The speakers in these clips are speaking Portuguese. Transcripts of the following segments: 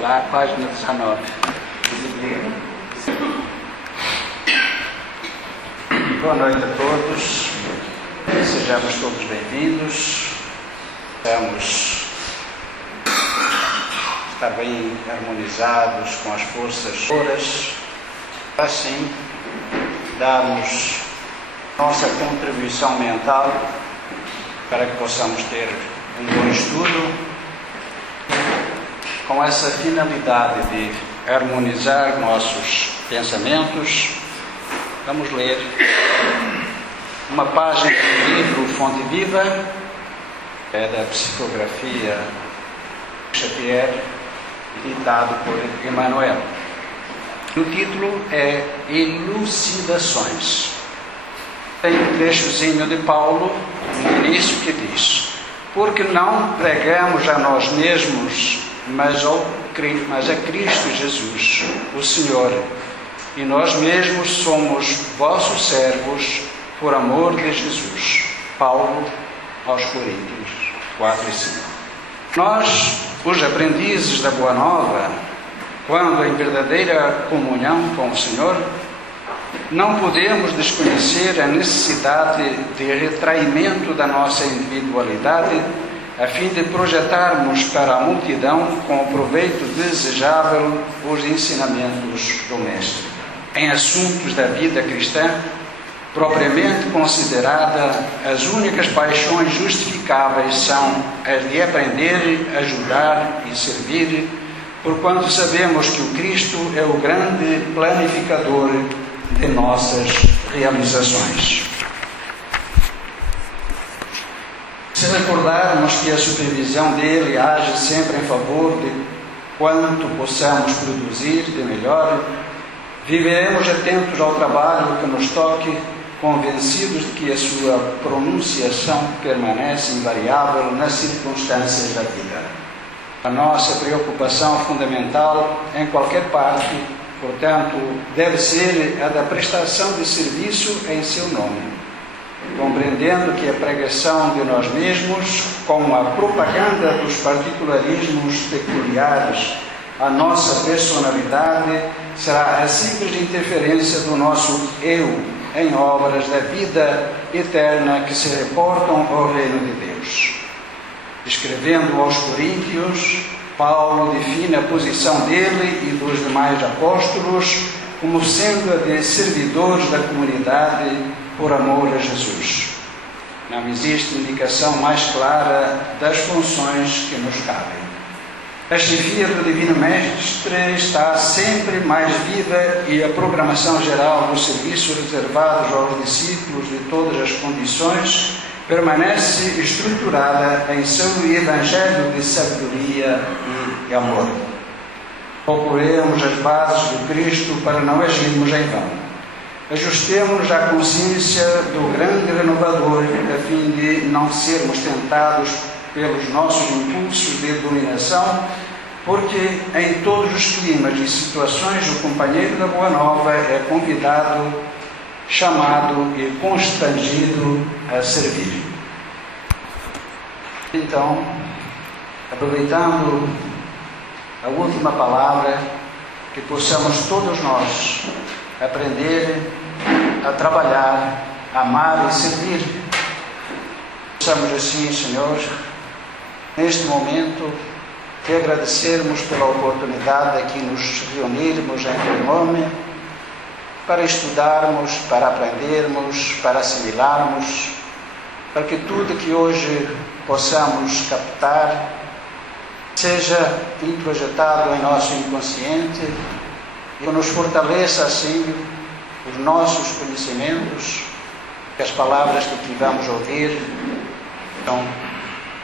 lá, página 19. Boa noite a todos, sejamos todos bem-vindos, vamos estar bem harmonizados com as forças horas, assim darmos nossa contribuição mental para que possamos ter um bom estudo com essa finalidade de harmonizar nossos pensamentos. Vamos ler uma página do livro Fonte Viva, da psicografia Xavier, ditado por Emmanuel. O título é Elucidações. Tem um trechozinho de Paulo no início que diz: porque não pregamos a nós mesmos, mas a Cristo Jesus, o Senhor, e nós mesmos somos vossos servos por amor de Jesus. Paulo aos Coríntios 4 e 5. Nós, os aprendizes da Boa Nova, quando em verdadeira comunhão com o Senhor, não podemos desconhecer a necessidade de retraimento da nossa individualidade, a fim de projetarmos para a multidão, com o proveito desejável, os ensinamentos do Mestre. Em assuntos da vida cristã, propriamente considerada, as únicas paixões justificáveis são as de aprender, ajudar e servir, porquanto sabemos que o Cristo é o grande planificador de nossas realizações. Se recordarmos que a supervisão dele age sempre em favor de quanto possamos produzir de melhor, viveremos atentos ao trabalho que nos toque, convencidos de que a sua pronunciação permanece invariável nas circunstâncias da vida. A nossa preocupação fundamental em qualquer parte, portanto, deve ser a da prestação de serviço em seu nome, compreendendo que a pregação de nós mesmos, com a propaganda dos particularismos peculiares à nossa personalidade, será a simples interferência do nosso eu em obras da vida eterna que se reportam ao reino de Deus. Escrevendo aos Coríntios, Paulo define a posição dele e dos demais apóstolos como sendo a de servidores da comunidade por amor a Jesus. Não existe indicação mais clara das funções que nos cabem. A chefia do Divino Mestre está sempre mais viva e a programação geral dos serviços reservados aos discípulos de todas as condições permanece estruturada em seu evangelho de sabedoria e amor. Procuremos as bases do Cristo para não agirmos em vão. Ajustemo-nos à consciência do grande renovador, a fim de não sermos tentados pelos nossos impulsos de dominação, porque em todos os climas e situações o companheiro da Boa Nova é convidado, chamado e constrangido a servir. Então, aproveitando a última palavra, que possamos todos nós aprender a trabalhar, amar e servir. Possamos assim, Senhor, neste momento, te agradecermos pela oportunidade de aqui nos reunirmos em teu nome, para estudarmos, para aprendermos, para assimilarmos, para que tudo que hoje possamos captar seja introjetado em nosso inconsciente e nos fortaleça assim os nossos conhecimentos, que as palavras que aqui vamos ouvir são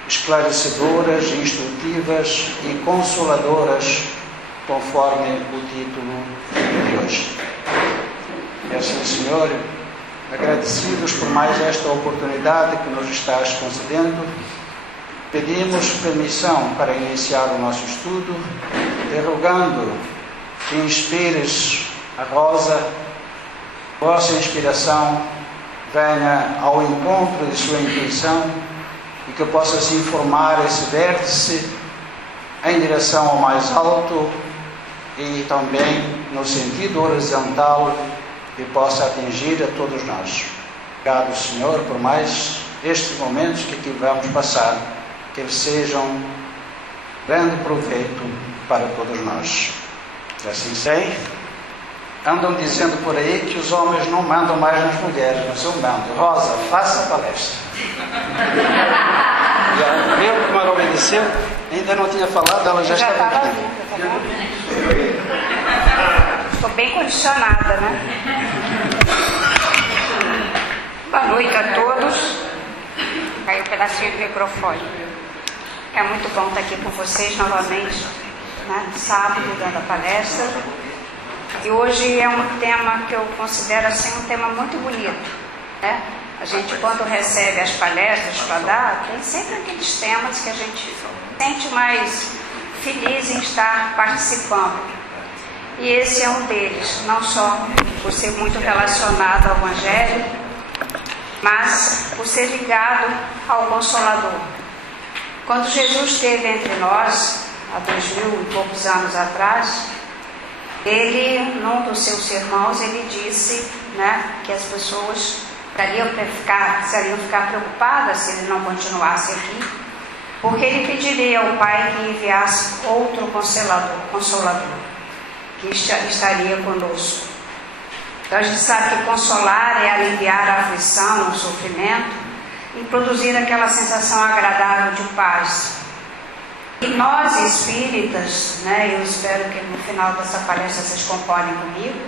esclarecedoras, instrutivas e consoladoras, conforme o título de hoje. E assim, Senhor, agradecidos por mais esta oportunidade que nos estás concedendo, pedimos permissão para iniciar o nosso estudo, te rogando que inspires a Rosa, vossa inspiração venha ao encontro de sua intuição e que possa assim formar esse vértice em direção ao mais alto e também no sentido horizontal que possa atingir a todos nós. Obrigado, Senhor, por mais estes momentos que aqui vamos passar, que eles sejam grande proveito para todos nós. E assim sei. Andam dizendo por aí que os homens não mandam mais nas mulheres, mas eu mando. Rosa, faça a palestra. Eu, como ela obedeceu, ainda não tinha falado, ela já estava aqui. Estou bem condicionada, né? Boa noite a todos. Aí um pedacinho do microfone. É muito bom estar aqui com vocês novamente, né? Sábado, dando a palestra. E hoje é um tema que eu considero assim um tema muito bonito, né? A gente, quando recebe as palestras para dar, tem sempre aqueles temas que a gente se sente mais feliz em estar participando. E esse é um deles, não só por ser muito relacionado ao Evangelho, mas por ser ligado ao Consolador. Quando Jesus esteve entre nós, há 2000 e poucos anos atrás, ele, num dos seus sermãos, ele disse, né, que as pessoas precisariam ficar preocupadas se ele não continuasse aqui, porque ele pediria ao Pai que enviasse outro consolador, que estaria conosco. Então a gente sabe que consolar é aliviar a aflição, o sofrimento e produzir aquela sensação agradável de paz. E nós espíritas, né, eu espero que no final dessa palestra vocês concordem comigo,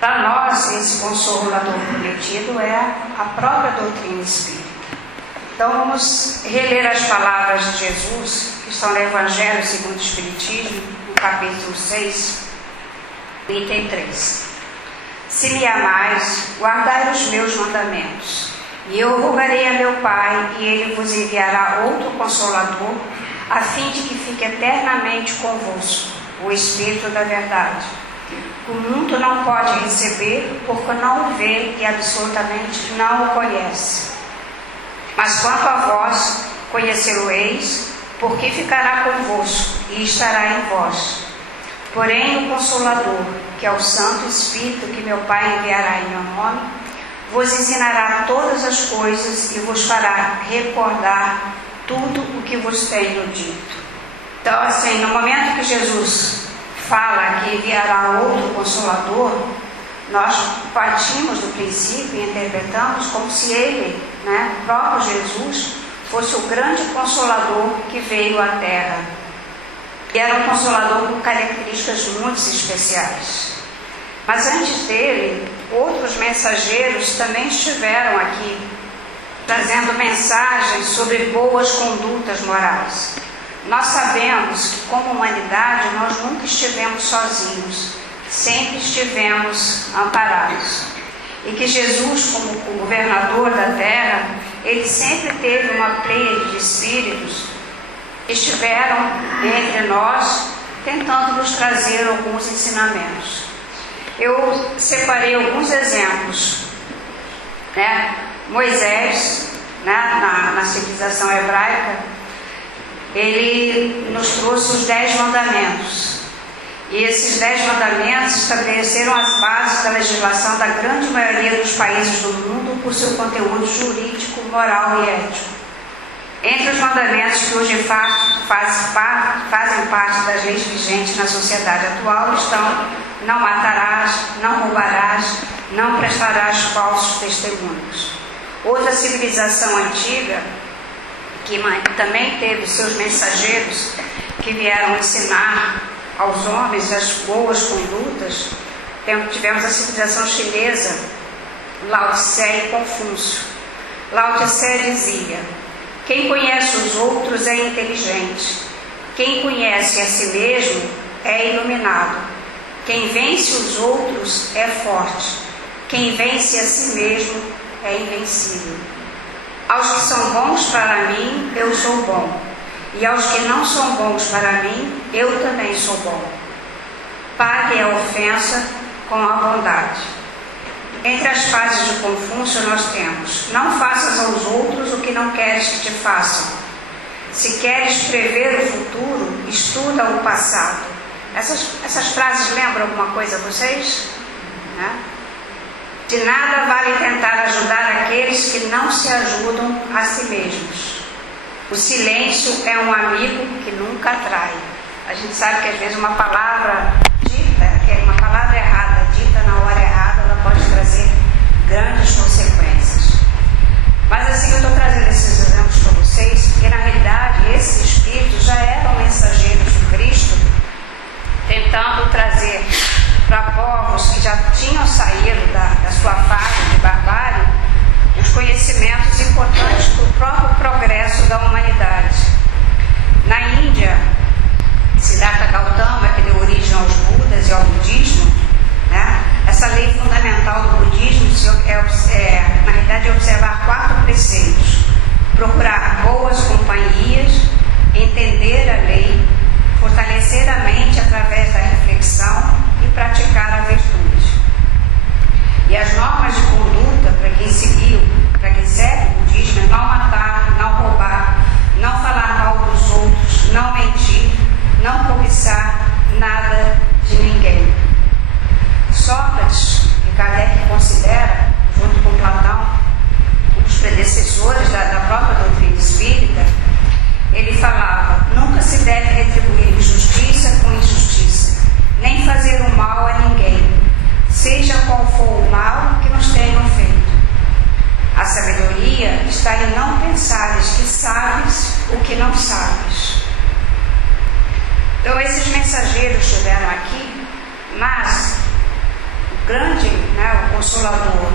para nós esse consolador prometido é a própria doutrina espírita. Então vamos reler as palavras de Jesus, que estão no Evangelho segundo o Espiritismo, no capítulo 6, item 3. Se me amais, guardai os meus mandamentos, e eu rogarei a meu Pai, e ele vos enviará outro Consolador, a fim de que fique eternamente convosco, o Espírito da Verdade. O mundo não pode receber, porque não o vê e absolutamente não o conhece. Mas quanto a vós, conhecê-lo-eis, porque ficará convosco e estará em vós. Porém, o Consolador, que é o Santo Espírito que meu Pai enviará em meu nome, vos ensinará todas as coisas e vos fará recordar tudo o que vos tenho dito. Então, assim, no momento que Jesus fala que enviará outro Consolador, nós partimos do princípio e interpretamos como se ele, né, o próprio Jesus, fosse o grande Consolador que veio à Terra. E era um Consolador com características muito especiais. Mas antes dele, outros mensageiros também estiveram aqui, trazendo mensagens sobre boas condutas morais. Nós sabemos que, como humanidade, nós nunca estivemos sozinhos, sempre estivemos amparados. E que Jesus, como o governador da terra, ele sempre teve uma pleiade de espíritos que estiveram entre nós, tentando nos trazer alguns ensinamentos. Eu separei alguns exemplos, né? Moisés, né, na civilização hebraica, ele nos trouxe os 10 mandamentos. E esses 10 mandamentos estabeleceram as bases da legislação da grande maioria dos países do mundo por seu conteúdo jurídico, moral e ético. Entre os mandamentos que hoje fazem parte das leis vigentes na sociedade atual estão: não matarás, não roubarás, não prestarás falsos testemunhos. Outra civilização antiga, que também teve seus mensageiros que vieram ensinar aos homens as boas condutas, tivemos a civilização chinesa, Lao Tse e Confúcio. Lao Tse dizia: quem conhece os outros é inteligente, quem conhece a si mesmo é iluminado, quem vence os outros é forte, quem vence a si mesmo é invencível. Aos que são bons para mim, eu sou bom, e aos que não são bons para mim, eu também sou bom. Pague a ofensa com a bondade. Entre as frases de Confúcio nós temos: não faças aos outros o que não queres que te façam. Se queres prever o futuro, estuda o passado. Essas frases lembram alguma coisa a vocês? Né? De nada vale tentar ajudar aqueles que não se ajudam a si mesmos. O silêncio é um amigo que nunca trai. A gente sabe que às vezes uma palavra dita, uma palavra errada, dita na hora errada, ela pode trazer grandes consequências. Mas assim, eu estou trazendo esses exemplos para vocês, porque na realidade esses espíritos já eram mensageiros de Cristo, tentando trazer para povos que já tinham saído da sua fase de barbárie os conhecimentos importantes para o próprio progresso da humanidade. Na Índia, Siddhartha Gautama, que deu origem aos Budas e ao budismo, né? Essa lei fundamental do budismo na realidade é observar 4 preceitos: procurar boas companhias, entender a lei, fortalecer a mente através da reflexão e praticar a virtude. E as normas de conduta para quem segue o budismo é não matar, não roubar, não falar mal dos outros, não mentir, não cobiçar nada de ninguém. Sócrates, que Kardec considera, junto com Platão, um dos predecessores da própria doutrina espírita, ele falava: nunca se deve retribuir injustiça com injustiça, nem fazer o mal a ninguém, seja qual for o mal que nos tenham feito. A sabedoria está em não pensares que sabes o que não sabes. Então esses mensageiros estiveram aqui, mas o grande, o Consolador,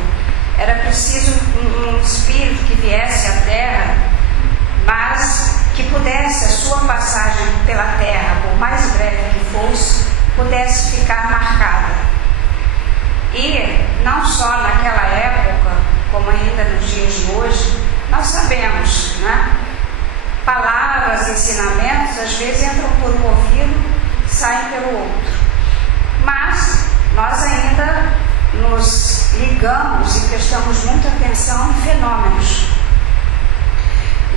era preciso um espírito que viesse à Terra, mas que pudesse, a sua passagem pela Terra, por mais breve que fosse, pudesse ficar marcada. E não só naquela época, como ainda nos dias de hoje, nós sabemos, palavras, ensinamentos, às vezes entram por um ouvido e saem pelo outro. Mas nós ainda nos ligamos e prestamos muita atenção em fenômenos.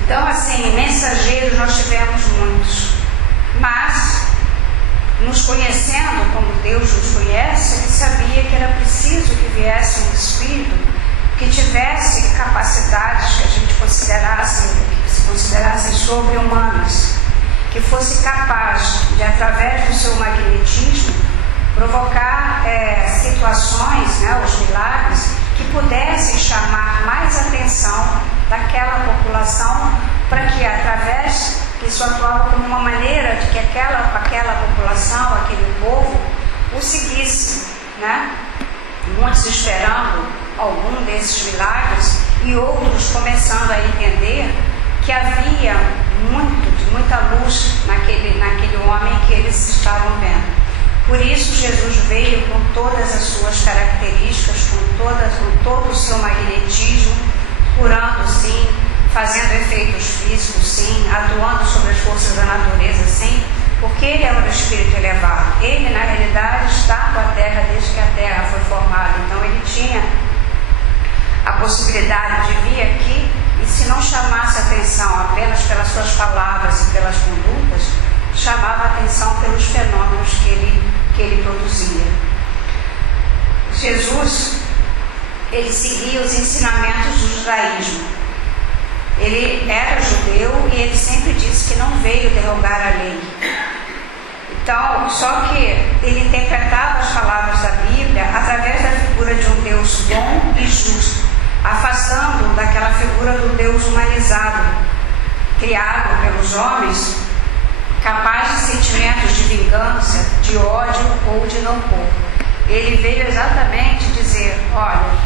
Então, assim, mensageiros nós tivemos muitos, mas nos conhecendo como Deus nos conhece, ele sabia que era preciso que viesse um espírito que tivesse capacidades que a gente se considerassem sobre-humanas, que fosse capaz de, através do seu magnetismo, provocar situações, os milagres, que pudessem chamar mais atenção daquela população, para que, através que isso atuava como uma maneira de que aquela população, aquele povo, o seguisse, Muitos esperando algum desses milagres e outros começando a entender que havia muita luz naquele homem que eles estavam vendo. Por isso Jesus veio com todas as suas características, com todo o seu magnetismo, curando sim, fazendo efeitos físicos sim, atuando sobre as forças da natureza sim, porque ele é um espírito elevado. Ele na realidade está com a Terra desde que a Terra foi formada, então ele tinha a possibilidade de vir aqui, e se não chamasse atenção apenas pelas suas palavras e pelas condutas, chamava atenção pelos fenômenos que ele produzia. Jesus, ele seguia os ensinamentos do judaísmo. Ele era judeu e ele sempre disse que não veio derrogar a lei. Então, só que ele interpretava as palavras da Bíblia através da figura de um Deus bom e justo, afastando daquela figura do Deus humanizado, criado pelos homens, capaz de sentimentos de vingança, de ódio ou de rancor. Ele veio exatamente dizer: olha,